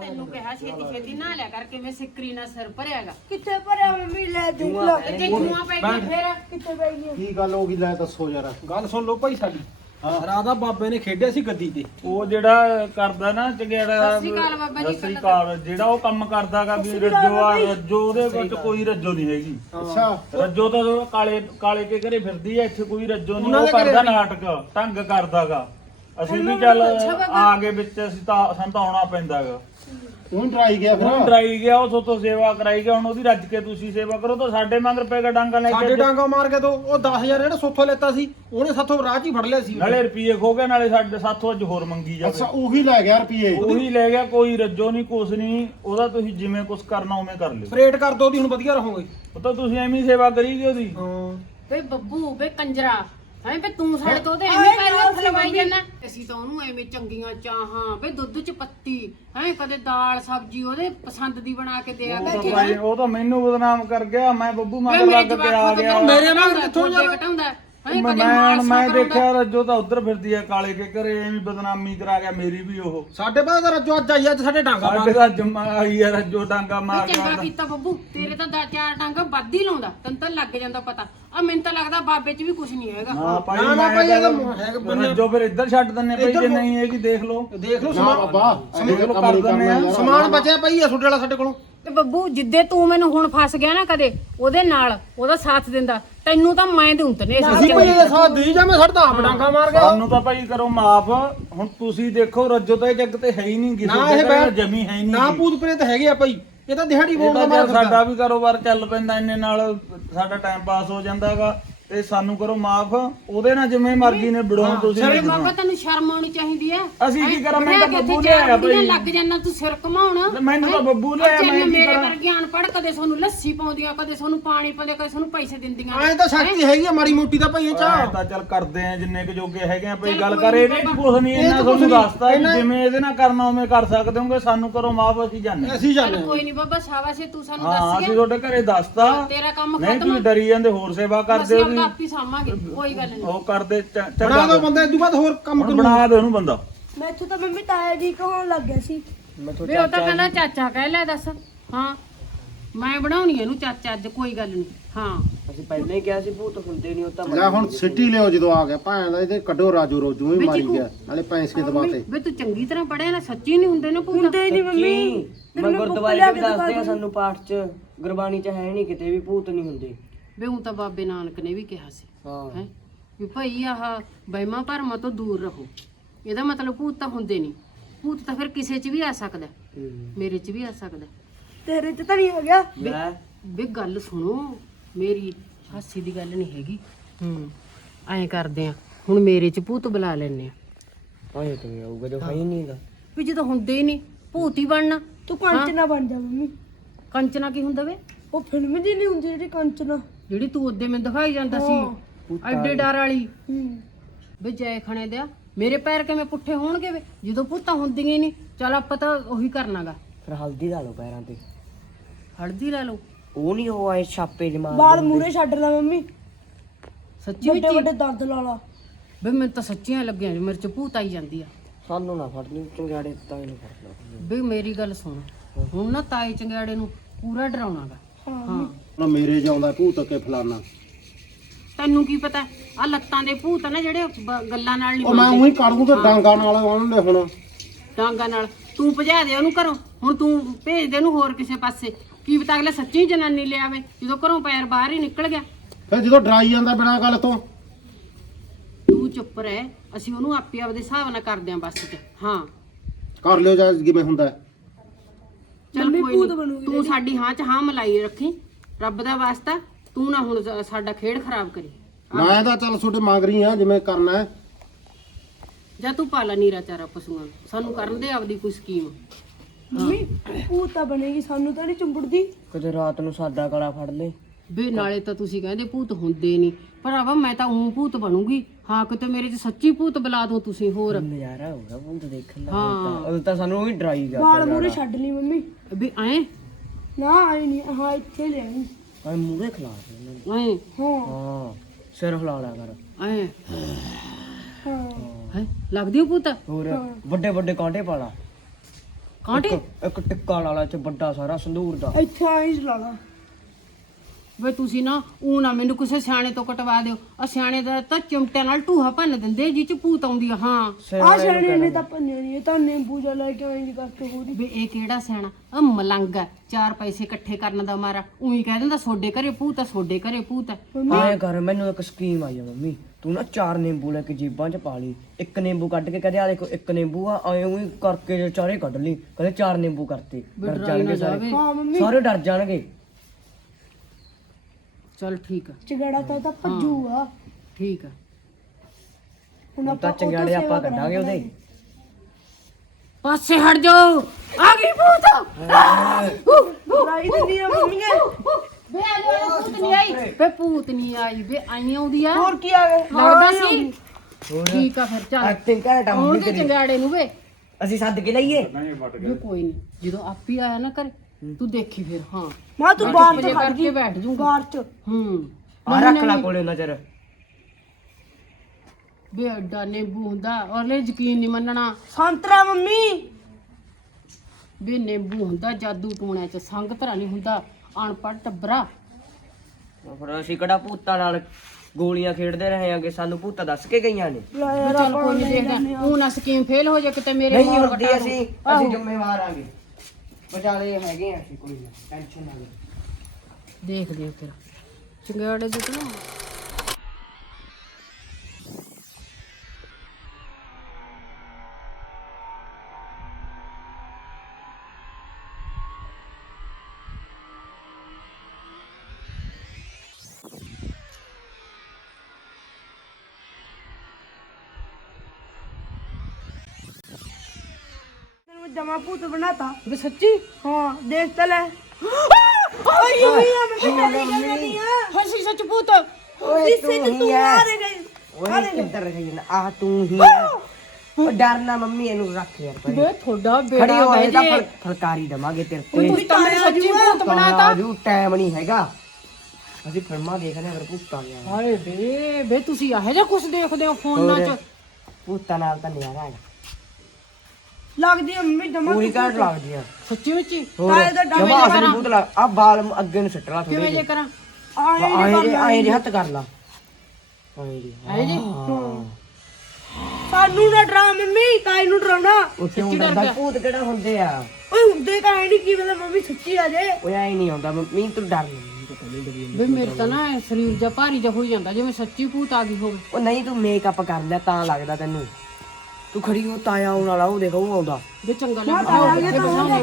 ਤੈਨੂੰ ਕਿਹਾ ਛੇਤੀ ਛੇਤੀ ਨਾ ਲਿਆ ਕਰਕੇ ਮੈਂ ਸਿੱਕਰੀ ਨਾਲ ਸਿਰ ਭਰਿਆਗਾ। ਕਿੱਥੇ ਭਰਿਆ ਮੰਮੀ? ਲੈ ਦੇਖ ਲਓ ਤੇ ਜੇ ਜੂਆਂ ਪੈ ਗਈਆਂ ਫੇਰ? ਕਿੱਥੇ ਪਈ ਗਈ ਕੀ ਗੱਲ ਹੋ ਗਈ? ਲੈ ਦੱਸੋ ਯਾਰ ਗੱਲ ਸੁਣ ਲਓ ਭਾਈ ਸਾਡੀ। ਰਾਧਾ ਬਾਬੇ ਨੇ ਖੇਡਿਆ ਸੀ ਗੱਦੀ ਤੇ। ਉਹ ਜਿਹੜਾ ਕਰਦਾ ਨਾ ਬਾਬਾ ਜੀ, ਉਹ ਕੰਮ ਕਰਦਾਗਾ ਵੀ ਰੱਜੋ ਆ ਰੱਜੋ ਉਹਦੇ ਵਿੱਚ ਕੋਈ ਰੱਜੋ ਨਹੀਂ ਹੈਗੀ। ਅੱਛਾ। ਰੱਜੋ ਤਾਂ ਉਹ ਕਾਲੇ ਕਾਲੇ ਕੇ ਘਰੇ ਫਿਰਦੀ ਐ ਇੱਥੇ ਕੋਈ ਰੱਜੋ ਨਹੀਂ ਉਹ ਕਰਦਾ। ਨਾਟਕ ਢੰਗ ਕਰਦਾਗਾ ਅਸੀਂ ਵੀ ਚੱਲ ਆ ਗਏ ਵਿੱਚ ਅਸੀਂ ਤਾਂ ਸਾਨੂੰ ਤਾਂ ਆਉਣਾ ਪੈਂਦਾਗਾ ਤੂੰ ਡਰਾਈ ਗਿਆ ਹੁਣ ਫਿਰ ਡਰਾਈ ਗਿਆ ਉਹ ਤੋਂ ਸੇਵਾ ਕਰਾਈ ਗਿਆ ਹੁਣ ਉਹਦੀ ਰੱਜ ਕੇ ਤੁਸੀਂ ਸੇਵਾ ਕਰੋ ਤਾਂ ਸਾਡੇ ਮੰਗਰ ਪਏਗਾ ਡਾਂਗਾ ਲੈ ਸਾਡੇ ਕੇ ਡਾਂਗਾ ਮਾਰ ਕੇ ਦੋ ਉਹ 10000 ਜਿਹੜਾ ਸੋਥੋਂ ਲੈਤਾ ਸੀ ਉਹਨੇ ਸਾਥੋਂ ਰਾਹ 'ਚ ਹੀ ਫੜ ਲਿਆ ਸੀ। ਨਾਲੇ ਰੁਪਏ ਖੋ ਗਏ ਨਾਲੇ ਸਾਡੇ ਸਾਥੋਂ ਅੱਜ ਹੋਰ ਮੰਗੀ ਅੱਛਾ ਜਾਵੇ ਉਹੀ ਲੈ ਗਿਆ ਰੁਪਏ ਉਹੀ ਲੈ ਗਿਆ ਕੋਈ ਰੱਜੋ ਨਹੀਂ ਕੁਛ ਨਹੀਂ ਉਹਦਾ ਤੁਸੀਂ ਜਿਵੇਂ ਕੁਛ ਕਰਨਾ ਉਵੇਂ ਕਰ ਲਿਓ। ਪਰੇਡ ਕਰ ਦੋ ਦੀ ਹੁਣ ਵਧੀਆ ਰਹੋਗੇ। ਉਹ ਤਾਂ ਤੁਸੀਂ ਐਵੇਂ ਹੀ ਸੇਵਾ ਕਰੀ ਗਏ ਉਹਦੀ। ਹਾਂ। ਵੇ ਬੱਬੂ ਵੇ ਕੰਜਰਾ। ਹੈ ਵੇ ਤੂੰ ਸਾਡੇ ਤੋਂ ਉਹਦੇ ਐਵੇਂ ਪੈਰ ਹੱਥ ਲਵਾਈ ਜਾਂਦਾ। ਅਸੀਂ ਤਾਂ ਉਹਨੂੰ ਐਵੇਂ ਚੰਗੀਆਂ ਚਾਹਾਂ ਵੇ ਦੁੱਧ ਚ ਪੱਤੀ ਹੈ ਕਦੇ ਦਾਲ ਸਬਜ਼ੀ ਉਹਦੇ ਪਸੰਦ ਦੀ ਬਣਾ ਕੇ ਦਿਆ ਉਹ ਕਰ। ਤਾਂ ਭਾਈ ਉਹ ਤਾਂ ਮੈਨੂੰ ਬਦਨਾਮ ਕਰ ਗਿਆ ਮੈਂ ਬੱਬੂ ਮੇਰੇ ਲੱਗ ਕੇ ਆ ਗਿਆ। ਮੇਰੇ ਮਗਰ ਕਿੱਥੋਂ ਜਾ? ਘਟਾਉਂਦਾ। ਹੈ ਮੈਂ ਕਦੇ ਮੈਂ ਮਾਲਸ਼ਾਂ ਮੈਂ ਕਰਾਉਂਦਾ। ਦੇਖਿਆ ਰੱਜੋ ਤਾਂ ਉੱਧਰ ਫਿਰਦੀ ਆ ਕਾਲੇ ਕੇ ਘਰੇ ਐਵੇਂ ਬਦਨਾਮੀ ਕਰਾ ਗਿਆ ਮੇਰੀ ਵੀ ਉਹ। ਸਾਡੇ ਬਾਅਦ ਰੱਜੋ ਅੱਜ ਆਈ ਅੱਜ ਸਾਡੇ ਡਾਂਗਾ ਸਾਡੇ ਦਾ ਜਮਾ ਆਈ ਆ ਰੱਜੋ ਡਾਂਗਾ ਮਾਰ ਚੰਗਾ ਗਿਆ ਕੀਤਾ ਬੱਬੂ ਤੇਰੇ ਤਾਂ ਦਾ ਚਾਰ ਡੰਗ ਵੱਧ ਹੀ ਲਾਉਂਦਾ ਤੈਨੂੰ ਤਾਂ ਲੱਗ ਜਾਂਦਾ ਪਤਾ। ਆ ਮੈਨੂੰ ਤਾਂ ਲੱਗਦਾ ਬਾਬੇ 'ਚ ਵੀ ਕੁਝ ਨਹੀਂ ਹੈਗਾ। ਹਾਂ ਭਾਈ ਨਾ, ਨਾ ਮੈਂ ਭਾਈ, ਇਹਦਾ ਤਾਂ- ਹੈਗਾ ਬੰਨੇ- ਰੱਜੋ ਫਿਰ ਇੱਧਰ ਛੱਡ ਦਿੰਨੇ ਭਾਈ ਇੱਧਰ ਜੇ ਕੋ- ਨਹੀਂ ਹੈਗੀ ਦੇਖ ਲਓ। ਦੇਖ ਲਓ ਨਾ ਸਮਾਨ ਬਾਬਾ ਸਮਾਨ ਬਚਿਆ ਪਈ ਆ ਤੁਹਾਡੇ ਵਾਲਾ ਸਾਡੇ ਕੋਲੋਂ। ਤੇ ਬੱਬੂ ਜਿੱਦੇ ਤੂੰ ਮੈਨੂੰ ਹੁਣ ਫਸ ਗਿਆ ਨਾ ਕਦੇ ਉਹਦੇ ਨਾਲ ਉਹਦਾ ਸਾਥ ਦਿੰਦਾ। ਤੈਨੂੰ ਤਾਂ ਮੈਂ ਦੇ ਹੁੰਤਨੇ ਅਸੀਂ ਭਾਈ ਇਹ ਸਾਥ ਦੇਈ ਜਾ ਮੈਂ ਸਾਡਾ ਆਪ ਡਾਂਗਾ ਮਾਰ ਗਿਆ। ਸਾਨੂੰ ਤਾਂ ਭਾਈ ਕਰੋ ਮਾਫ। ਹੁਣ ਤੁਸੀਂ ਦੇਖੋ ਰੱਜੋ ਤਾਂ ਇਹ ਜੱਗ ਤੇ ਹੈ ਹੀ ਨਹੀਂ ਕਿਸੇ ਨਾ ਇਹ ਬੈ- ਜਮੀ ਹੈ ਹੀ ਨਹੀਂ ਨਾ ਗੀ। ਭੂਤ ਪ੍ਰੇਤ ਹੈਗੇ ਆ ਭਾਈ। ਇਹ ਤਾਂ ਦਿਹਾੜੀ ਇਹ ਬੋਲ ਤਾਂ ਸਾਡਾ ਵੀ ਕਾਰੋਬਾਰ ਚੱਲ ਪੈਂਦਾ ਇੰਨੇ ਨਾਲ ਸਾਡਾ ਟਾਈਮ ਪਾਸ ਹੋ ਜਾਂਦਾਗਾ। ਤੇ ਸਾਨੂੰ ਕਰੋ ਮਾਫ ਉਹਦੇ ਨਾਲ ਜਿਵੇਂ ਮਰਜ਼ੀ ਨੇ ਬੜੋ ਤੁਸੀਂ ਨਹੀਂ ਬਾਬਾ ਤੈਨੂੰ ਸ਼ਰਮ ਆਉਣੀ ਚਾਹੀਦੀ ਆ ਅਸੀਂ ਕੀ ਹੈਂ? ਕਰਾਂ, ਮੈਂ ਤਾਂ ਬੱਬੂ ਲਿਆਇਆ ਕੁੜੀਆਂ ਭਾਈ। ਲੱਗ ਜਾਂਦਾ ਤੂੰ ਸਿਰ ਘਮਾਉਣ। ਮੈਨੂੰ ਤਾਂ ਬੱਬੂ ਲਿਆਇਆ, ਅੱਛਾ, ਮੈਂ ਕੀ ਮੇਰੇ? ਵਰਗੇ ਅਨਪੜ੍ਹ ਕਦੇ ਤੁਹਾਨੂੰ ਲੱਸੀ ਪਾਉਂਦੀਆਂ ਕਦੇ ਤੁਹਾਨੂੰ ਪਾਣੀ ਪਾਉਂਦੇ ਕਦੇ ਤੁਹਾਨੂੰ ਪੈਸੇ ਦਿੰਦੀਆਂ ਐਂ ਤਾਂ ਸ਼ਕਤੀ ਹੈਗੀ ਆ ਮਾੜੀ ਮੋਟੀ ਤਾਂ ਭਾਈ ਇਹ ਐਂ ਚਾ ਤਾਂ ਚੱਲ ਕਰਦੇ ਆ ਜਿੰਨੇ ਕੁ ਜੋਗੇ ਹੈਗੇ ਆ ਭਾਈ ਗੱਲ ਕਰ ਨੀ ਇਹਦੇ ਚ ਬਾਬਾ। ਕੁਝ ਨਹੀਂ ਇਹ ਇਹਨਾਂ ਤੁਹਾਨੂੰ ਇਹਨਾਂ- ਜਿਵੇਂ ਇਹਦੇ ਨਾਲ ਕਰਨਾ ਉਵੇਂ ਕਰ ਸਕਦੇ ਹੋਗੇ ਸਾਨੂੰ ਕਰੋ ਮਾਫ ਅਸੀਂ ਜਾਣੇ ਅਸੀਂ ਜਾਂਦੇ ਕੋਈ ਨਹੀਂ ਬਾਬਾ ਸ਼ਾਬਾਸ਼ ਤੂੰ ਸਾਨੂੰ ਹਾਂ ਦੱਸ ਅਸੀਂ ਗਿਆ। ਤੁਹਾਡੇ ਘਰੇ ਦੱਸਤਾ। ਤੇਰਾ ਕੰਮ ਨਹੀਂ ਖਤਮ। ਤੁਸੀਂ ਡਰੀ ਜਾਂਦੇ ਹੋਰ ਸੇਵਾ ਕਰਦੇ ਅਸੀਂ ਹੋ ਆਪ ਹੀ ਸਾਂਭਾਂਗੇ ਕੋਈ ਗੱਲ ਨਹੀਂ। ਉਹ ਕਰਦੇ ਚ- ਬਣਾ ਚੰਗਾ ਦੋ ਬੰਦਾ ਇਦੋਂ ਬਾਅਦ ਹੋਰ ਕੰਮ ਹੁਣ ਕਰੂ ਬਣਾ ਦੇ ਉਹਨੂੰ ਬੰਦਾ। ਮੈਥੋਂ ਤਾਂ ਮੰਮੀ ਤਾਇਆ ਜੀ ਕਹਾਉਣ ਲੱਗ ਗਿਆ ਸੀ। ਵੇ ਉਹ ਤਾਂ ਕਹਿੰਦਾ ਚਾਚਾ ਕਹਿ ਲੈ ਦੱਸ। ਹਾਂ ਮੈਂ ਬਣਾਉਣੀ ਇਹਨੂੰ ਚਾਚਾ ਅੱਜ ਕੋਈ ਗੱਲ ਨਹੀਂ। ਹਾਂ। ਅਸੀਂ ਪਹਿਲਾਂ ਹੀ ਕਿਹਾ ਸੀ ਭੂਤ ਹੁੰਦੇ ਨਹੀਂ ਉਹ ਤਾਂ ਲੈ ਹੁਣ ਸਿੱਟੀ ਲਿਓ ਜਦੋਂ ਆ ਗਿਆ। ਭਾਂ ਦਾ ਇਹਦੇ ਕੱਢੋ ਰਾਜੂ ਰੋਜੂ ਹੀ ਵਿੱਚ ਮਾਰੀ ਕੋ- ਗਿਆ। ਨਾਲੇ ਪੈਸੇ ਦਵਾਤੇ ਵੇ ਤੂੰ ਚੰਗੀ ਤਰ੍ਹਾਂ ਪੜਿਆ ਨਾ ਸੱਚੀ ਨਹੀਂ ਹੁੰਦੇ ਨਾ ਭੂਤ। ਹੁੰਦੇ ਨਹੀਂ ਮੰਮੀ। ਮੈਂ ਗੁਰਦੁਆਰੇ ਚ ਵੀ ਦੱਸਦੇ ਆ ਸਾਨੂੰ ਪਾਠ ਚ ਗੁਰਬਾਣੀ ਚ ਹੈ ਨਹੀਂ ਕਿਤੇ ਵੀ ਭੂਤ ਨਹੀਂ ਹੁੰਦੇ। ਵੇ ਉਹ ਤਾਂ ਬਾਬੇ ਨਾਨਕ ਨੇ ਵੀ ਕਿਹਾ ਸੀ ਹਾਂ। ਹੈ? ਵੀ ਭਾਈ ਆਹ ਵਹਿਮਾਂ ਭਰਮਾਂ ਤੋਂ ਦੂਰ ਰਹੋ। ਇਹਦਾ ਮਤਲਬ ਭੂਤ ਤਾਂ ਹੁੰਦੇ ਨਹੀਂ। ਭੂਤ ਤਾਂ ਫਿਰ ਕਿਸੇ 'ਚ ਵੀ ਆ ਸਕਦਾ ਹੂੰ। ਮੇਰੇ 'ਚ ਵੀ ਆ ਸਕਦਾ ਤੇਰੇ ਚ ਤਾਂ ਨਹੀਂ ਹੋ ਗਿਆ? ਲੈ। ਵੇ ਗੱਲ ਸੁਣੋ ਮੇਰੀ ਹਾਸੀ ਦੀ ਗੱਲ ਨਹੀਂ ਹੈਗੀ। ਹੂੰ। ਐਂ ਕਰਦੇ ਆ ਹੁਣ ਮੇਰੇ 'ਚ ਭੂਤ ਬੁਲਾ ਲੈਣੇ ਆ ਆਏ ਕਿਵੇਂ ਆਊਗਾ ਜੋ ਹੈ ਹੀ ਨਹੀਂਗਾ ਵੀ ਜਦੋਂ ਹੁੰਦੇ ਹੀ ਨਹੀਂ ਭੂਤ ਹੀ ਬਣਨਾ। ਤੂੰ ਕੰਚਨਾ ਬਣ ਜਾ ਮੰਮੀ। ਕੰਚਨਾ ਕੀ ਹੁੰਦਾ ਵੇ? ਉਹ ਫਿਲਮ ਜੀ ਨਹੀਂ ਹੁੰਦੀ ਜਿਹੜੀ ਕੰਚਨਾ ਜਿਹੜੀ ਤੂੰ ਉਹਦੇ ਮੈਂ ਦਿਖਾਈ ਜਾਂਦਾ ਸੀ ਐਡੇ ਡਰ ਵਾਲੀ। ਹੂੰ। ਵੇ ਜੈ ਖਣੇ ਦਿਆ ਮੇਰੇ ਪੈਰ ਕਿਵੇਂ ਪੁੱਠੇ ਹੋਣਗੇ ਵੇ? ਜਦੋਂ ਭੂਤਾਂ ਹੁੰਦੀਆਂ ਹੀ ਨਹੀਂ ਚਲ ਆਪਾਂ ਤਾਂ ਉਹੀ ਕਰਨਾਗਾ। ਫਿਰ ਹਲਦੀ ਲਾ ਲਓ ਪੈਰਾਂ ਤੇ। ਹਲਦੀ ਲੈ ਲਓ। ਉਹ ਨਹੀਂ ਉਹ ਆਏ ਛਾਪੇ ਜਮਾ ਵਾਲ ਮੂਰੇ ਛੱਡ ਲਾ ਮੰਮੀ। ਸੱਚੀ ਵੱਡੇ ਵਿੱਚ ਵੱਡੇ ਦਰਦ ਲਾ ਲਾ। ਵੇ ਮੈਨੂੰ ਤਾਂ ਸੱਚੀਆਂ ਲੱਗੀਆਂ ਮੇਰੇ ਚ ਭੂਤ ਆਈ ਜਾਂਦੀ ਆ। ਸਾਨੂੰ ਨਾ ਫੜ ਲਈ ਚੰਗਿਆੜੇ ਤਾਂ ਹੀ ਨਹੀਂ ਫੜਨਾ ਵੇ ਮੇਰੀ ਗੱਲ ਸੁਣ। ਹੁਣ ਨਾ ਤਾਈ ਚੰਗਿਆੜੇ ਨੂੰ ਪੂਰਾ ਡਰਾਉਣਾਗਾ। ਹਾਂ ਨਾ ਮੇਰੇ ਜਾਉਂਦਾ ਭੂਤ ਕੇ ਫਲਾਨਾ। ਤੈਨੂੰ ਕੀ ਪਤਾ? ਆ ਲੱਤਾਂ ਦੇ ਭੂਤ ਆ ਨਾ ਜਿਹੜੇ ਬ- ਗੱਲਾਂ ਨਾਲ ਨਹੀਂ ਉਹ ਮੈਂ ਉਹੀ ਕੱਢ ਦੂੰ ਤੇ ਡਾਂਗਾ ਨਾਲ ਉਹਨਾਂ ਦੇ ਹੁਣ। ਡਾਂਗਾ ਨਾਲ। ਤੂੰ ਭਜਾ ਦੇ ਉਹਨੂੰ ਘਰੋਂ। ਹੁਣ ਤੂੰ ਭੇਜ ਦੇ ਉਹਨੂੰ ਹੋਰ ਕਿਸੇ ਪਾਸੇ। ਕੀ ਪਤਾ ਅਗਲਾ ਸੱਚੀ ਜਨਾਨੀ ਲਿਆਵੇ ਜਦੋਂ ਘਰੋਂ ਪੈਰ ਬਾਹਰ ਹੀ ਨਿਕਲ ਗਿਆ। ਫਿਰ ਜਦੋਂ ਡਰਾਈ ਜਾਂਦਾ ਬਿਨਾਂ ਗੱਲ ਤੋਂ। ਤੂੰ ਚੁੱਪ ਰਹਿ। ਅਸੀਂ ਉਹਨੂੰ ਆਪੇ ਆਪਦੇ ਹਿਸਾਬ ਨਾਲ ਕਰਦੇ ਆਂ ਬੱਸ 'ਚ। ਹਾਂ। ਕਰ ਲਿਓ ਜਾਂ ਜਿਵੇਂ ਹੁੰਦਾ। ਹੈ। ਚੱਲ ਕੋਈ ਨੀ। ਤੂੰ ਸਾਡੀ ਹਾਂ 'ਚ ਹਾਂ ਮਲਾਈ ਰੱਖੀ। ਰੱਬ ਦਾ ਵਾਸਤਾ ਤੂੰ ਨਾ ਹੁਣ ਸ- ਸਾਡਾ ਖੇਡ ਖਰਾਬ ਕਰੀ। ਮੈਂ ਤਾਂ ਚੱਲ ਤੁਹਾਡੇ ਮੰਗ ਰਹੀ ਆ ਜਿਵੇਂ ਕਰਨਾ ਹੈ। ਜਾਂ ਤੂੰ ਪਾਲਾ ਨੀਰਾ ਚਾਰਾ ਪਸ਼ੂਆਂ ਨੂੰ। ਸਾਨੂੰ ਕਰਨ ਦੇ ਆਪਦੀ ਕੋਈ ਸਕੀਮ। ਮੰਮੀ ਉਹ ਤਾਂ ਬਣੇਗੀ ਸਾਨੂੰ ਤਾਂ ਨਹੀਂ ਚੁੰਬੜਦੀ। ਕਦੇ ਰਾਤ ਨੂੰ ਸਾਡਾ ਗਲਾ ਫੜ ਲੇ। ਵੇ ਨਾਲੇ ਤਾਂ ਤੁਸੀਂ ਕਹਿੰਦੇ ਭੂਤ ਹੁੰਦੇ ਨਹੀਂ ਭਰਾਵਾ ਮੈਂ ਤਾਂ ਉਂ ਭੂਤ ਬਣੂਗੀ। ਹਾਂ ਕਿਤੇ ਮੇਰੇ 'ਚ ਸੱਚੀ ਭੂਤ ਬੁਲਾ ਦੋ ਤੁਸੀਂ ਹੋਰ। ਨਜ਼ਾਰਾ ਹੋਊਗਾ ਭੂਤ ਦੇਖਣ ਦਾ ਹਾਂ। ਉਦੋਂ ਤਾਂ ਸਾਨੂੰ ਉਹ ਵੀ ਡਰਾਈ ਗਿਆ ਵਾਲ ਮੂਰੇ ਛੱਡ ਲਈ ਮੰਮੀ। ਵੀ ਐ? ਨਾ ਆਈ ਨਹੀਂ ਹਾਂ ਇੱਥੇ ਲੈ ਆਈ। ਆ ਮੂਰੇ ਖਿਲਾ ਦੇ ਇਹਨਾਂ ਨੂੰ। ਐ ਹਾਂ। ਹਾਂ ਸਿਰ ਹਿਲਾ ਲਿਆ ਕਰ। ਐ ਹਾਂ। ਹੈ। ਲੱਗਦੀ ਉਹ ਭੂਤ? ਹੋਰ ਵੱਡੇ ਵੱਡੇ ਕਾਂਟੇ ਪਾਲਾ ਕਾਂਟੇ? ਇੱਕ- ਟਿੱਕਾ ਲਾ ਲਾ ਇੱਥੇ ਵੱਡਾ ਸਾਰਾ ਸੰਦੂਰ ਦਾ। ਇੱਥੇ ਆਈ ਲਾ ਲਾ। ਵੇ ਤੁਸੀਂ ਨਾ ਊ ਨਾ ਮੈਨੂੰ ਕਿਸੇ ਸਿਆਣੇ ਤੋਂ ਕਟਵਾ ਦਿਓ। ਆ ਸਿਆਣੇ ਦਾ ਤਾਂ ਚਿਮਟਿਆਂ ਨਾਲ ਢੂਹਾ ਭੰਨ ਦਿੰਦੇ ਜੀ ਚ ਭੂਤ ਆਉਂਦੀ ਆ। ਹਾਂ। ਆ ਸ਼ਾਣੇ ਨੇ ਤਾਂ ਪੰਨੇ ਨਹੀਂ ਇਹ ਤਾਂ ਨਿੰਬੂ ਜਾ ਲੈ ਕੇ ਆਈ ਕਰਕੇ ਪੂਰੀ ਵੇ ਇਹ ਕਿਹੜਾ ਸਿਆਣਾ? ਆ ਮਲੰਗ ਆ। ਚਾਰ ਪੈਸੇ ਇਕੱਠੇ ਕਰਨ ਦਾ ਮਾਰਾ। ਉਹੀ ਕਹਿ ਦਿੰਦਾ ਸੋਡੇ ਘਰੇ ਭੂਤ ਆ ਸੋਡੇ ਘਰੇ ਭੂਤ ਆ। ਆਏ ਕਰ ਮੈਨੂੰ ਇੱਕ ਸਕੀਮ ਆਈ ਆ ਮੰਮੀ। ਤੂੰ ਨਾ ਚਾਰ ਨਿੰਬੂ ਲੈ ਕੇ ਜੇਬਾਂ 'ਚ ਪਾ ਲਈ। ਇੱਕ ਨਿੰਬੂ ਕੱਢ ਕੇ ਕਹਦੇ ਆ ਦੇਖੋ ਇੱਕ ਨਿੰਬੂ ਆ ਐਂ ਉਹੀ ਕਰਕੇ ਜੇ ਚਾਰੇ ਕੱਢ ਲਈ। ਕਹਦੇ ਚਾਰ ਨਿੰਬੂ ਕਰਤੇ। ਡਰ ਜਾਣਗੇ ਸਾਰੇ। ਹਾਂ ਸਾਰੇ ਡਰ ਜਾਣਗੇ। ਚਲ ਠੀਕ ਆ। ਚਗੜਾ ਤਾਂ ਤਾਂ ਭੱਜੂਗਾ ਠੀਕ ਆ। ਹੁਣ ਹੁਣ ਤਾਂ ਚੰਗਿਆੜੇ ਆਪਾਂ ਕੱਢਾਂਗੇ ਉਹਦੇ। ਪਾਸੇ ਹਟ ਜਾਓ। ਆ ਗਈ ਭੂਤ। ਲਾਈ ਦਿੰਦੀ ਆ ਮੰਮੀ। ਨੇ ਵੇ ਆ ਜਾ ਭੂਤ ਨਹੀਂ ਆਈ। ਵੇ ਭੂਤ ਨਹੀਂ ਆਈ। ਵੇ ਆਈ ਆਉਂਦੀ ਆ। ਹੋਰ ਕੀ ਆ ਲੱਗਦਾ ਸੀ? ਠੀਕ ਆ ਫਿਰ ਚੱਲ। ਐਕਟਿੰਗ ਤੇਰੀ ਚੰਗਾੜੇ ਨੂੰ ਵੇ। ਅਸੀਂ ਸੱਦ ਕੇ ਲਈਏ। ਕੋਈ ਨਹੀਂ। ਜਦੋਂ ਆਪ ਹੀ ਆਇਆ ਨਾ ਕਰ ਤੂੰ ਦੇਖੀ ਫਿਰ ਹਾਂ। ਮਾਂ ਤੂੰ ਬਾਹਰ ਚ ਖੜ ਕਰਕੇ ਬੈਠ ਜੂੰਗਾ ਬਾਹਰ ਚ। ਹੂੰ। ਆ ਰੱਖ ਲੈ ਕੋਲੇ ਨਜ਼ਰ। ਵੇ ਐਡਾ ਨਿੰਬੂ ਹੁੰਦਾ ਔਰ ਲੈ ਯਕੀਨ ਨਹੀਂ ਮੰਨਣਾ। ਸੰਤਰਾ ਮੰਮੀ। ਵੇ ਨਿੰਬੂ ਹੁੰਦਾ ਜਾਦੂ ਟੂਣਿਆਂ ਚ ਸੰਗ ਧਰਾ ਨਹੀਂ ਹੁੰਦਾ ਅਨਪੜ੍ਹ ਟੱਬਰਾ। ਫਿਰ ਅਸੀਂ ਕਿਹੜਾ ਭੂਤਾਂ ਨਾਲ ਗੋਲੀਆਂ ਖੇਡਦੇ ਰਹੇ ਆਂਗੇ ਸਾਨੂੰ ਭੂਤਾਂ ਦੱਸ ਕੇ ਗਈਆਂ ਨੇ। ਲੈ ਵੀ ਯਾਰ ਚੱਲ ਕੋਈ ਨਹੀਂ ਦੇਖਦਾ। ਉਹ ਨਾ ਸਕੀਮ ਫੇਲ ਹੋ ਜਾ ਕਿਤੇ ਮੇਰੇ ਨਹੀਂ ਮੋਰ ਹੁੰਦੀ ਵਟਾ ਅਸੀਂ। ਅਸੀਂ ਜ਼ਿੰਮੇਵਾਰ ਆਂਗੇ। ਬਚਾਲੇ ਹੈਗੇ ਆ ਅਸੀਂ ਕੋਈ ਨਾ ਟੈਨਸ਼ਨ ਨਾ ਲੈ ਦੇਖ ਲਿਓ ਫਿਰ। ਚੰਗਾੜੇ ਦੇ ਤੂੰ ਜਮਾ ਭੂਤ ਬਣਾਤਾ। ਵੇ ਸੱਚੀ? ਹਾਂ ਦੇਖ ਤਾਂ ਲੈ। ਆ ਮੈਂ ਤੇਰੀ ਜਗ੍ਹਾ ਨਹੀਂ ਆ। ਹਸੀ ਸੱਚ ਭੂਤ। ਓਏ ਤੇ ਤੂੰ ਆ। ਗਈ ਓਏ ਕਿੱਧਰ ਗਈ ਨਾ ਆ ਤੂੰ ਹੀ ਆ। ਉਹ ਡਰਨਾ ਮੰਮੀ ਇਹਨੂੰ ਰੱਖ ਯਾਰ ਪਰੇ ਵੇ ਖੜੀ ਬੇੜਾ ਹੋ ਬਹਿ ਇਹਦਾ ਫਲਕਾਰੀ ਦਵਾਂਗੇ ਤੇਰੇ ਤੇ ਤੂੰ ਤਾਂ ਮੈਨੂੰ ਸੱਚੀ ਭੂਤ ਬਣਾਤਾ। ਆਜੂ ਟਾਈਮ ਨਹੀਂ ਹੈਗਾ। ਅਸੀਂ ਫਿਲਮਾਂ ਦੇਖਦੇ ਆਂ ਅਗਰ ਭੂਤਾਂ ਗਿਆ ਹਾਏ ਵੇ ਵੇ ਤੁਸੀਂ ਇਹੋ ਜਿਹਾ ਕੁਝ ਦੇਖਦੇ ਹੋ ਫੋਨਾਂ 'ਚ? ਭੂਤਾਂ ਨਾਲ ਤਾਂ ਨਿਆਰਾ ਹੈ ਲੱਗਦੀ ਆ ਮੰਮੀ ਜਮਾ ਪੂਰੀ ਘਾਟ ਲੱਗਦੀ ਆ। ਸੱਚੀ ਵਿੱਚ? ਹੋਰ ਤਾਂ ਇਹਦਾ ਡਰ ਜਮਾ ਅਸਲੀ ਭੂਤ ਲੱਗ ਆ ਬਾਲ ਅੱਗੇ ਨੂੰ ਸੱਟ ਲਾ ਕਿਵੇਂ ਥੋੜੇ ਜੇ ਕਰਾਂ? ਆਏ ਆਏ ਜੇ ਹੱਥ ਕਰ ਲਾ। ਆਏ ਜੇ ਸਾਨੂੰ ਨਾ ਡਰਾ ਮੰਮੀ ਤਾਈ ਨੂੰ ਡਰਾਉਣਾ। ਉੱਥੇ ਹੁੰਦਾ ਦਾ ਭੂਤ ਕਿਹੜਾ ਹੁੰਦੇ ਆ? ਓਏ ਹੁੰਦੇ ਤਾਂ ਐ ਨਹੀਂ ਕੀ ਪਤਾ ਮੰਮੀ ਸੱਚੀ ਆ ਜੇ। ਓਏ ਐ ਨਹੀਂ ਆਉਂਦਾ ਮੰਮੀ ਤੂੰ ਡਰ ਵੇ ਮੇਰੇ ਤਾਂ ਨਾ ਸਰੀਰ ਜਿਹਾ ਭਾਰੀ ਜਿਹਾ ਹੋਈ ਜਾਂਦਾ ਜਿਵੇਂ ਸੱਚੀ ਭੂਤ ਆ ਗਈ ਹੋਵੇ। ਉਹ ਨਹੀਂ ਤੂੰ ਮੇਕਅਪ ਕਰ ਲਿਆ ਤਾਂ ਲੱਗਦਾ ਤੈਨੂੰ। ਤੂੰ ਖੜੀ ਹੋ ਤਾਇਆ ਆਉਣ ਵਾਲਾ ਉਹ ਦੇਖ ਉਹ ਆਉਂਦਾ। ਵੇ ਚੰਗਾ ਲੱਗਦਾ। ਹੋ ਗਿਆ ਤਾਂ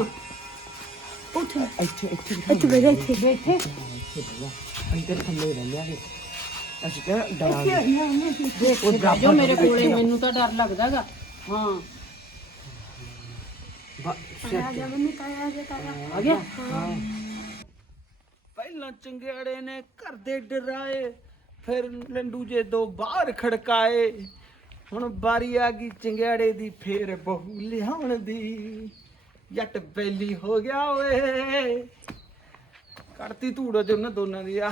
ਉੱਥੇ ਇੱਥੇ ਇੱਥੇ ਇੱਥੇ ਬੈਠ ਇੱਥੇ ਬੈਠੇ ਅਸੀਂ ਤੇਰੇ ਥੱਲੇ ਰਹਿੰਦੇ ਆਗੇ ਅਸੀਂ ਕਿਹਾ ਡਰਾਂਗੇ ਉਹ ਜੋ ਮੇਰੇ ਕੋਲੇ ਮੈਨੂੰ ਤਾਂ ਡਰ ਲੱਗਦਾਗਾ। ਹਾਂ। ਆ ਗਿਆ ਮੰਮੀ ਤਾਇਆ ਆ ਗਿਆ ਤਾਇਆ ਆ ਗਿਆ। ਪਹਿਲਾਂ ਚੰਗਿਆੜੇ ਨੇ ਘਰ ਦੇ ਡਰਾਏ ਫਿਰ ਲੰਡੂ ਜੇ ਦੋ ਬਾਹਰ ਖੜਕਾਏ। ਹੁਣ ਬਾਰੀ ਆ ਗਈ ਚੰਗਿਆੜੇ ਦੀ ਫੇਰ ਬਹੂ ਲਿਆਉਣ ਦੀ। ਜੱਟ ਬੈਲੀ ਹੋ ਗਿਆ ਓਏ। ਕੱਢਤੀ ਧੂੜ ਜੋ ਉਹਨਾਂ ਦੋਨਾਂ ਦੀ ਆ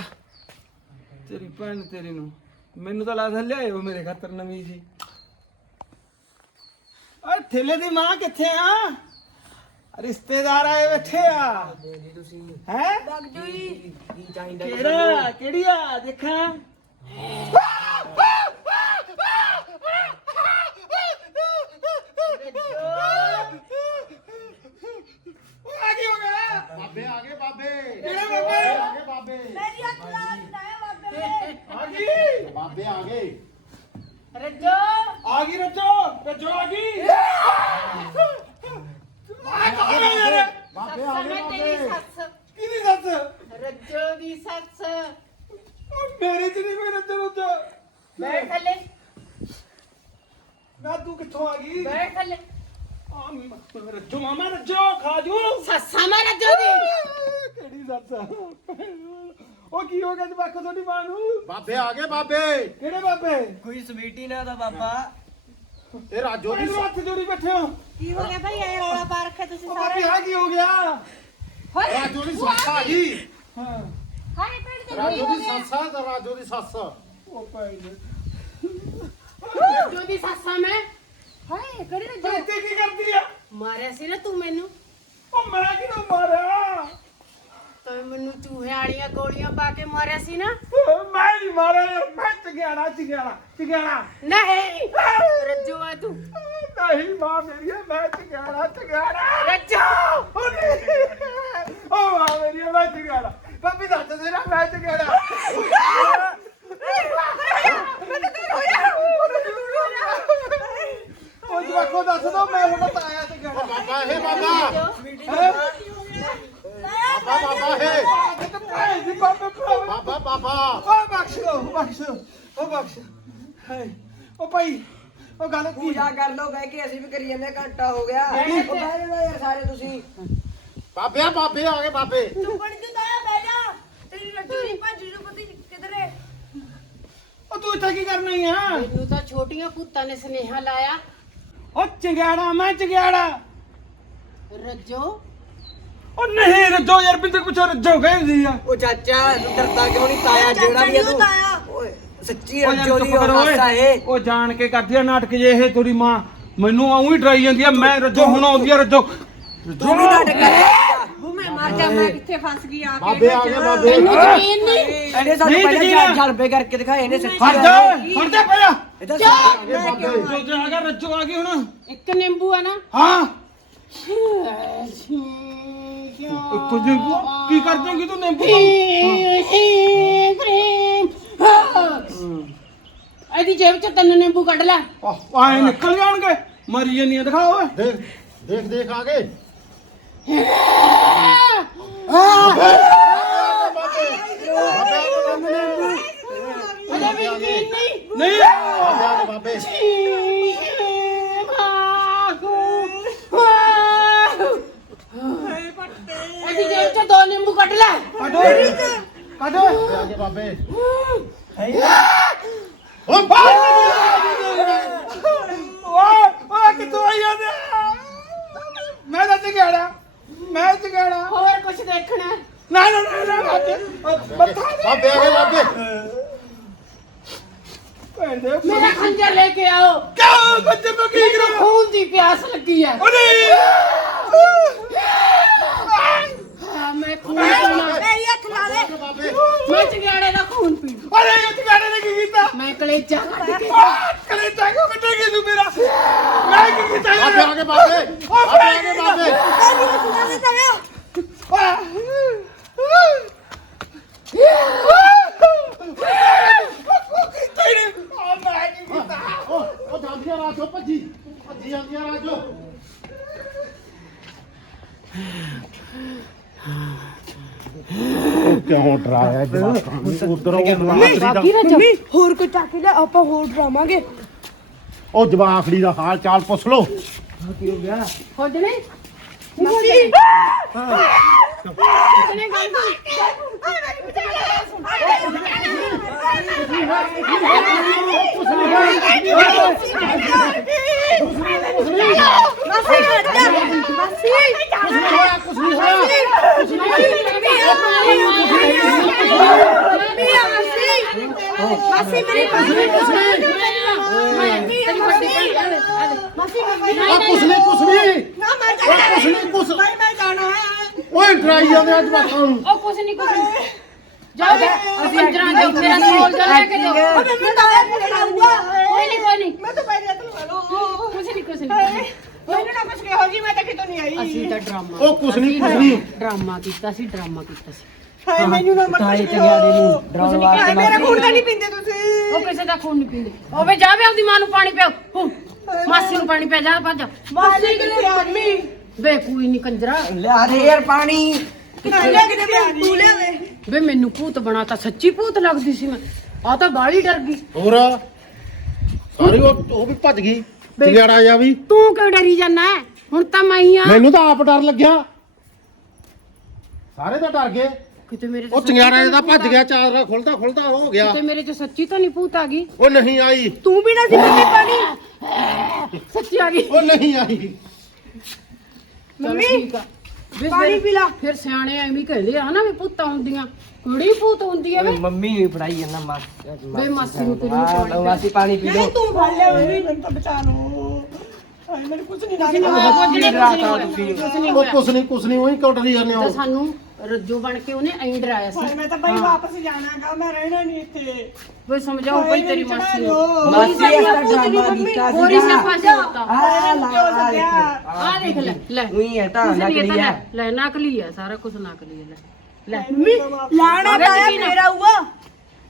ਤੇਰੀ ਭੈਣ ਤੇਰੀ ਨੂੰ। ਮੈਨੂੰ ਤਾਂ ਲੱਗਦਾ ਲਿਆਇਓ ਮੇਰੇ ਖਾਤਰ ਨਵੀਂ ਜੀ। ਓਏ ਥੇਲੇ ਦੀ ਮਾਂ ਕਿੱਥੇ ਆ? ਰਿਸ਼ਤੇਦਾਰ ਆਏ ਬੈਠੇ ਆ। ਹੈ? ਚਾਹੀਦਾ ਕਿਹੜਾ ਕਿਹੜੀ ਆ? ਦੇਖਾਂ ਉਹ ਆ ਕੀ ਹੋ ਗਿਆ ਬਾਬੇ ਆ ਗਏ ਬਾਬੇ ਕਿਹੜਾ ਬਾਬੇ ਆ ਗਏ ਬਾਬੇ ਮੇਰੀ ਹੱਥ ਲਾ ਤਾਇਆ ਬਾਬੇ ਆ ਗਈ ਬਾਬੇ ਆ ਗਏ ਰੱਜੋ ਆ ਗਈ ਰੱਜੋ ਰੱਜੋ ਆ ਗਈ ਆ ਕੌਣ ਹੈ ਯਾਰ ਬਾਬੇ ਆ ਗਏ ਬਾਬੇ ਸੱਸ ਕਿਹਦੀ ਸੱਸ ਰੱਜੋ ਦੀ ਸੱਸ ਉਹ ਮੇਰੇ ਚ ਨਹੀਂ ਕੋਈ ਰੱਜੋ ਰੱਜੋ ਬੈਠ ਥੱਲੇ ਨਾ ਤੂੰ ਕਿੱਥੋਂ ਆ ਗਈ? ਬੈਠ ਥੱਲੇ। ਆ ਮ- ਰੱਜੋ ਮਾਮਾ ਰੱਜੋ ਖਾ ਜੂ। ਸੱਸਾਂ ਮੈਂ ਰੱਜੋ ਦੀ ਕਿਹੜੀ ਸੱਸ ਆ? ਉਹ ਕੀ ਹੋ ਗਿਆ ਜਵਾਕੋ ਤੁਹਾਡੀ ਮਾਂ ਨੂੰ? ਬਾਬੇ ਆ ਗਏ ਬਾਬੇ। ਕਿਹੜੇ ਬਾਬੇ? ਕੋਈ ਸਵੀਟੀ ਨਾ ਦਾ ਬਾਬਾ। ਇਹ ਰਾਜੋ ਦੀ ਹੱਥ ਜੋੜੀ ਬੈਠੇ ਹੋ। ਕੀ ਹੋ ਗਿਆ ਭਾਈ? ਐ ਰੌਲਾ ਪਾ ਰੱਖਿਆ ਤੁਸੀਂ ਬਾਬੇ ਆ ਕੀ ਹੋ ਗਿਆ? ਰਾਜੋ ਦੀ ਸੱਸ ਆ ਗਈ। ਹਾਂ। ਹਾਏ ਭੈਣ ਰਾਜੋ ਦੀ ਸੱਸ ਆ ਤੇ ਰਾਜੋ ਦੀ ਸੱਸ ਉਹ ਭਾਈ ਨੇ ਦੀ ਸੱਸਾਂ ਮੈਂ। ਹਾਏ ਕਿਹੜੀ ਰੱਜੋ ਇੱਥੇ ਕੀ ਕਰਦੀ ਆ? ਮਾਰਿਆ ਸੀ ਨਾ ਤੂੰ ਮੈਨੂੰ। ਮੈਂ ਕਿਹਨੂੰ ਮਾਰਿਆ? ਤੂੰ ਮੈਨੂੰ ਚੂਹੇ ਵਾਲੀਆਂ ਗੋਲੀਆਂ ਪਾ ਕੇ ਮਾਰਿਆ ਸੀ ਨਾ। ਮੈਂ ਨਹੀਂ ਮਾਰਿਆ ਯਾਰ ਮੈਂ ਚਗਿਆੜਾ ਚਗਿਆੜਾ ਚਗਿਆੜਾ ਨਹੀਂ ਰੱਜੋ ਆ ਤੂੰ। ਨਹੀਂ ਮਾਂ ਮੇਰੀ ਮੈਂ ਚਗਿਆੜਾ ਚਗਿਆੜਾ ਰੱਜੋ। ਉਹ ਨਹੀਂ। ਉਹ ਮਾਂ ਮੇਰੀ ਮੈਂ ਚਗਿਆੜਾ ਬੱਬੀ ਦੱਸ ਦੇ ਨਾ ਮੈਂ ਚਗਿਆੜਾ ਉਹ ਜਵਾਕੋ ਦੱਸ ਦੋ ਮੈਂ ਹੁਣ ਤਾਇਆ ਚਗਿਆੜਾ ਬਾਬਾ ਇਹ ਬਾਬਾ। ਬਾਬਾ ਬਾਬਾ ਇਹ ਦੀ ਬਾਬੇ ਭਰਾ। ਬਾਬਾ ਬਾਬਾ। ਓ ਬਖਸ਼ ਦੋ ਬਖਸ਼ ਓ ਬਖਸ਼ ਹਾਏ। ਓ ਭਾਈ ਉਹ ਗੱਲ ਕੀ? ਪੂਜਾ ਕਰ ਲੋ ਬਹਿ ਕੇ ਅਸੀਂ ਵੀ ਕਰੀ ਜਾਂਦੇ ਘੰਟਾ ਹੋ ਗਿਆ। ਉਹ ਬਹਿ ਜਾਓ ਯਾਰ ਸਾਰੇ ਤੁਸੀਂ। ਬਾਬਿਆ ਬਾਬੇ ਆ ਗਏ ਬਾਬੇ। ਤੂੰ ਬਣ ਜੂ ਤਾਇਆ ਬਹਿ ਜਾ। ਤੇਰੀ ਰੱਜੂ ਦੀ ਭੱਜ ਨੂੰ ਪਤੀ ਕਿਧਰੇ ਉਹ ਤੂੰ ਇੱਥੇ ਕੀ ਕਰਨਾ ਹੀ ਆ? ਮੈਨੂੰ ਤਾਂ ਛੋਟੀਆਂ ਪੁੱਤਾਂ ਨੇ ਸੁਨੇਹਾ ਲਾਇਆ। ਉਹ ਚੰਗਿਆੜਾ ਮੈਂ ਚੰਗਿਆੜਾ। ਰੱਜੋ। ਉਹ ਨਹੀਂ ਰੱਜੋ ਯਾਰ ਬਿੰਦਰ ਕੁਛ ਰੱਜੋ ਕਹਿੰਦੀ ਆ। ਉਹ ਚਾਚਾ ਤੂੰ ਡਰਦਾ ਕਿਉਂ ਨਹੀਂ? ਤਾਇਆ ਜਿਹੜਾ ਵੀ ਆ ਤੂੰ। ਤਾਇਆ? ਓਏ ਸੱਚੀ ਉਹ ਯਾਰ ਰੱਜੋ ਚੁੱਪ ਦੀ ਕਰੋ ਹਾਸਾ ਓਏ ਏ ਉਹ ਜਾਣ ਕੇ ਕਰਦੀ ਆ ਨਾਟਕ ਜੇ ਇਹ ਤੇਰੀ ਮਾਂ। ਮੈਨੂੰ ਆਉਂ ਹੀ ਡਰਾਈ ਜਾਂਦੀ ਆ ਮੈਂ ਰੱਜੋ ਹੁਣ ਆਉਂਦੀ ਆ ਰੱਜੋ। ਤੂੰ ਵੀ ਨਾਟਕ ਕਰ ਬੂ ਮੈਂ ਮਰ ਜਾ ਮੈਂ ਕਿੱਥੇ ਫਸ ਗਈ ਆ ਬਾਬੇ ਆ ਗਏ ਬਾਬੇ। ਤੈਨੂੰ ਜ਼ਮੀਨ ਨਹੀਂ। ਇਹਨੇ ਸਾਨੂੰ ਨਹੀਂ ਪਹਿਲਾਂ ਜਗੀਰਾ। ਚਾਰ ਜਲਬੇ ਕਰਕੇ ਦਿਖਾਏ ਇਹਨੇ ਸੱਚੀ ਹਟ ਜਾ ਹਟ ਜਾ ਪਹਿਲਾਂ। ਇਹਦਾ ਰੱਜੋ ਤੇ ਆ ਗਿਆ ਰੱਜੋ ਆ ਗਈ ਹੁਣ ਇੱਕ ਨਿੰਬੂ ਆ ਨਾ ਹਾਂ ਕੁਝ ਕੀ ਕਰ ਦੇਂਗੀ ਤੂੰ ਨਿੰਬੂ ਇਹਦੀ ਜੇਬ ਚ ਤਿੰਨ ਨਿੰਬੂ ਕੱਢ ਲੈ ਆਹ ਆਏ ਨਿਕਲ ਜਾਣਗੇ ਮਰੀ ਜੰਨੀਆਂ ਦਿਖਾ ਓਏ ਦੇਖ ਦੇਖ ਦੇਖ ਆ ਗਏ ਅਜੇ ਵੀ ਯਕੀਨ ਨਹੀਂ ਨਹੀਂ ਬਾਬੇ, ਆ ਜੇਬ ਚ ਦੋ ਨਿੰਬੂ ਕੱਢ ਲੈ ਕੱਢੋ ਕੱਢੋ ਆ ਗਏ ਬਾਬੇ ਓਏ ਓਏ ਕਿੱਥੋਂ ਆਈ ਜਾਂਦੇ ਮੈਂ ਤਾਂ ਚਗੜਾ ਮੈਂ ਚਗੜਾ ਹੋਰ ਕੁਝ ਦੇਖਣਾ ਨਾ ਨਾ ਨਾ ਨਾ ਬਾਬੇ ਆ ਗਏ ਬਾਬੇ। ਭੈਣ ਦੇ ਮੇਰਾ ਖੰਜਰ ਲੈ ਕੇ ਆਓ। ਕਿਉਂ ਬੱਚੇ ਨੂੰ? ਕੀ ਕਰਾਂ ਖੂਨ ਦੀ ਪਿਆਸ ਲੱਗੀ ਹੈ ਓ ਨਹੀਂ ਹਾਂ, ਮੈਂ ਖੂਨ ਪੀਣਾ। ਮੇਰੀ ਹੱਥ ਲਾ ਲੈ ਬਾਬੇ ਮੈਂ ਚਿਗਾੜੇ ਦਾ ਖੂਨ ਪੀਣਾ। ਅਰੇ ਇਹ ਚਗੜੇ ਨੇ ਕੀ ਕੀਤਾ? ਮੈਂ ਕਲੇਜਾ ਕੱਢ ਕੇ ਕਲੇ ਟਾਂਗੋ ਕੱਟੇਗੀ ਤੂੰ ਮੇਰਾ? ਮੈਂ ਕੀ ਕੀਤਾ ਬਾਬੇ ਆ ਗਏ ਬਾਬੇ। ਬਾਬੇ ਆ ਗਏ ਬਾਬੇ। ਮੇਰੀ ਹੱਥ ਲਾ ਲੈ ਤਾਇਆ ਉਹ ਉਹ ਜਾਂਦੀਆਂ ਰਾਜੋ ਭੱਜੀ ਭੱਜੀ ਰਾਜੋ ਕਿਉਂ ਡਰਾਇਆ ਜਵਾਕਾਂ ਨੂੰ ਉਧਰ ਮੰਮੀ ਹੋਰ ਕੋਈ ਚੱਕ ਲੈ ਆਪਾਂ ਹੋਰ ਡਰਾਵਾਂਗੇ ਉਹ ਜਵਾਖੜੀ ਦਾ ਹਾਲ ਚਾਲ ਪੁੱਛ ਲੋ ਖੋਜਣੇ ਮੰਮੀ ਕਿਤਨੇ ਗੱਲ ਮਾਸੀ ਹਟ ਜਾ ਮਾਸੀ ਕੁਛ ਨਹੀਂ ਹੋਇਆ ਕੁਛ ਨਹੀਂ ਮਾਸੀ ਮੇਰੀ ਮਾਸੀ ਮਾਸੀ ਆ ਕੁਛ ਨਹੀਂ ਕੁਛ ਨਹੀਂ ਨਾ। ਮੈਂ ਉਹ ਕੁਛ ਨਹੀਂ ਕੁਛ ਮੈਂ ਮੈਂ ਜਾਣਾ ਹੈ ਓਏ ਡਰਾਈ ਜਾਂਦੇ ਆ ਜਵਾਕਾਂ ਨੂੰ ਉਹ ਕੁਛ ਨਹੀਂ ਕੁਛ ਨਹੀਂ ਜਾਓ ਅਸੀਂ ਅੰਦਰਾਂ ਜਾਓ ਮੇਰਾ ਸੋਲ ਜਾ ਲੈ ਕੇ ਜਾਓ। ਮੈਨੂੰ ਤਾਇਆ ਕਿਹੜਾ ਲਾਊਗਾ ਕੋਈ ਨਹੀਂ ਕੋਈ ਨਹੀਂ ਮੈਂ ਤਾਂ ਪੈਰੇ ਹੱਥ ਲਵਾ ਲਓ ਕੁਛ ਨਹੀਂ ਕੁਛ ਨਹੀਂ ਮੈਨੂੰ ਨਾ ਕੁਛ ਕਿਹੋ ਜੀ ਮੈਂ ਤਾਂ ਕਿਤੋਂ ਨਹੀਂ ਆਈ। ਅਸੀਂ ਤਾਂ ਡਰਾਮਾ ਉਹ ਕੁਛ ਨਹੀਂ ਕੁਛ ਨਹੀਂ। ਡਰਾਮਾ ਕੀਤਾ ਸੀ ਡਰਾਮਾ ਕੀਤਾ ਸੀ। ਹਾਏ ਮੈਨੂੰ ਨਾ ਮਤ ਤਾਏ ਚਗਿਆੜੇ ਨੂੰ ਡਰਾਉਣ ਵਾਸਤੇ ਮੇਰਾ ਖੂਨ ਤਾਂ ਨਹੀਂ ਪੀਂਦੇ ਤੁਸੀਂ। ਉਹ ਕਿਸੇ ਦਾ ਖੂਨ ਨਹੀਂ ਪੀਂਦੇ। ਹੋਵੇ ਜਾਵੇ ਆਪਦੀ ਮਾਂ ਨੂੰ ਪਾਣੀ ਪਿਓ ਹੂੰ। ਮਾਸੀ ਨੂੰ ਪਾਣੀ ਪਿਆ ਜਾ ਭੱਜ ਮਾਸੀ ਕਿਤੇ ਮੰਮੀ ਵੇ ਕੋਈ ਨਹੀਂ ਕੰਜਰਾ। ਲਿਆ ਦੇ ਯਾਰ ਪਾਣੀ। ਕਿਤੇ ਕਿਤੇ ਤੂੰ ਲਿਆਵੇ ਵੇ ਮੈਨੂੰ ਭੂਤ ਬਣਾਤਾ ਸੱਚੀ ਭੂਤ ਲੱਗਦੀ ਸੀ ਮੈਂ। ਆ ਤਾਂ ਬਾਲੀ ਡਰ ਗਈ। ਹੋਰ? ਸਾਰੀ ਉਹ ਉਹ ਵੀ ਭੱਜ ਗਈ। ਚਿਗੜਾ ਜਾ ਵੀ। ਤੂੰ ਕਿਉਂ ਡਰੀ ਜਾਂਦਾ ਹੁਣ ਤਾਂ ਮੈਂ ਹੀ ਆ ਮੈਨੂੰ ਤਾਂ ਆਪ ਡਰ ਲੱਗਿਆ। ਸਾਰੇ ਤਾਂ ਡਰ ਗਏ। ਕਿਤੇ ਮੇਰੇ ਉਹ ਚਿੰਗਾਰਾ ਜਿਹਦਾ ਭੱਜ ਗਿਆ ਚਾਦਰਾ ਖੁੱਲਦਾ ਖੁੱਲਦਾ ਹੋ ਗਿਆ। ਕਿਤੇ ਮੇਰੇ ਚ ਸੱਚੀ ਤਾਂ ਨਹੀਂ ਭੂਤ ਆ ਗਈ। ਉਹ ਨਹੀਂ ਆਈ। ਤੂੰ ਵੀ ਨਾ ਸੀ ਮੰਮੀ ਪਾਣੀ ਸੱਚੀ ਆ ਗਈ। ਉਹ ਨਹੀਂ ਆਈ। ਮੰਮੀ। ਵੇ ਪਾਣੀ ਫਿਰ- ਪੀ ਲਾ। ਫਿਰ ਸਿਆਣੇ ਐਵੇਂ ਹੀ ਕਹਿੰਦੇ ਆ ਨਾ ਵੀ ਭੂਤਾਂ ਹੁੰਦੀਆਂ। ਕੁੜੀ ਭੂਤ ਹੁੰਦੀ ਆ ਵੇ। ਮੰਮੀ ਨੂੰ ਫੜਾਈ ਜਾਂਦਾ ਮਾਸੀ ਵੇ ਮਾਸੀ ਨੂੰ ਤੇਰੀ ਨੂੰ ਪਾਣੀ ਮਾਸੀ ਪਾਣੀ ਪੀ ਲਓ। ਨਹੀਂ ਤੂੰ ਫੜ ਲੈ ਮੰਮੀ ਮੈਨੂੰ ਤਾਂ ਬਚਾ ਲਓ। ਮੈਨੂੰ ਕੁਝ ਨਹੀਂ ਕੁਝ ਨਹੀਂ ਹੋਇਆ ਕੁਝ ਨਹੀਂ ਹੋਇਆ। ਉਹ ਕੁਛ ਨਹੀਂ ਕੁਛ ਨਹੀਂ ਉਹੀ ਕੌਟਰੀ ਜਾਂਦੇ ਤਾਂ ਹੋ ਸਾਨੂੰ ਰੱਜੋ ਬਣ ਕੇ ਉਹਨੇ ਐਂ ਡਰਾਇਆ ਸੀ। ਮੈਂ ਤਾਂ ਬਈ ਵਾਪਸ ਜਾਣਾਗਾ ਮੈਂ ਰਹਿਣਾ ਨਹੀਂ ਇੱਥੇ। ਬਈ ਸਮਝਾਓ ਬਈ ਤੇਰੀ ਮਾਸੀ ਨੂੰ ਮਾਸੀ ਇਸ ਦਾ ਡਰਾਮਾ ਕੀਤਾ ਹੋਰ ਹੀ ਸਫਾ ਸੀ ਹੋਤਾ ਆ ਲਾ ਆ ਦੇਖ ਲੈ ਲੈ। ਉਹੀ ਹੈ ਤਾਂ ਕੁਛ ਨਹੀਂ ਇਹ ਨਕਲੀ ਹੈ। ਲੈ ਲੈ ਨਕਲੀ ਹੈ ਸਾਰਾ ਕੁਝ ਨਕਲੀ ਹੈ ਲੈ। ਲੈ। ਮੰਮੀ ਲਾਣਾ ਤਾਇਆ ਮੇਰਾ ਹੋਊਗਾ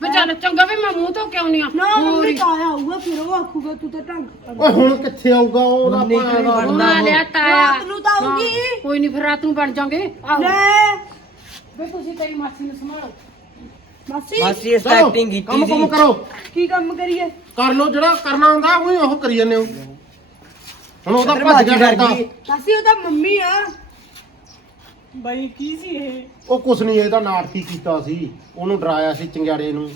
ਵੇ ਚੱਲ ਚੰਗਾ ਵੀ ਮੈਂ ਮੂੰਹ ਤੋਂ ਕਿਉਂ ਨਹੀਂ ਆ। ਨਾ ਮੰਮੀ ਤਾਇਆ ਹੋਊਗਾ ਫਿਰ ਉਹ ਆਖੂਗਾ ਤੂੰ ਤਾਂ ਢੰਗ ਓਏ ਹੁਣ ਕਿੱਥੇ ਆਊਗਾ ਉਹਦਾ ਮੰਨੀ ਭਾਂ ਦਾ ਹੁਣ ਆ ਲਿਆ ਤਾਇਆ। ਰਾਤ ਨੂੰ ਤਾਂ ਆਊਗੀ। ਹਾਂ, ਕੋਈ ਨਹੀਂ ਫਿਰ ਰਾਤ ਨੂੰ ਬਣ ਜਾਾਂਗੇ ਆਹੋ ਲੈ। ਵੇ ਤੁਸੀਂ ਤੇਰੀ ਮਾਸੀ ਨੂੰ ਸੰਭਾਲੋ। ਮਾਸੀ? ਮਾਸੀ ਇਸ ਚਲੋ, ਐਕਟਿੰਗ ਕੀਤੀ ਕੰਮ ਕੰਮ ਸੀ। ਕਰੋ। ਕੀ ਕੰਮ ਕਰੀਏ? ਕਰ ਲੋ ਜਿਹੜਾ ਕਰਨਾ ਹੁੰਦਾ ਉਹੀ ਉਹ ਕਰੀ ਜਾਂਦੇ ਹੋ। ਹੁਣ ਉਹਦਾ ਇੱਧਰ ਭੱਜ ਬਾਜੀ ਗਿਆ ਡਰ ਕਰਦਾ ਗਈ ਮਾਸੀ ਉਹ ਤਾਂ ਮੰਮੀ ਆ। ਬਈ ਕੀ ਸੀ ਇਹ? ਉਹ ਕੁਛ ਨਹੀਂ ਇਹ ਤਾਂ ਨਾਟਕੀ ਕੀਤਾ ਸੀ। ਉਹਨੂੰ ਡਰਾਇਆ ਸੀ ਚੰਗਿਆੜੇ ਨੂੰ।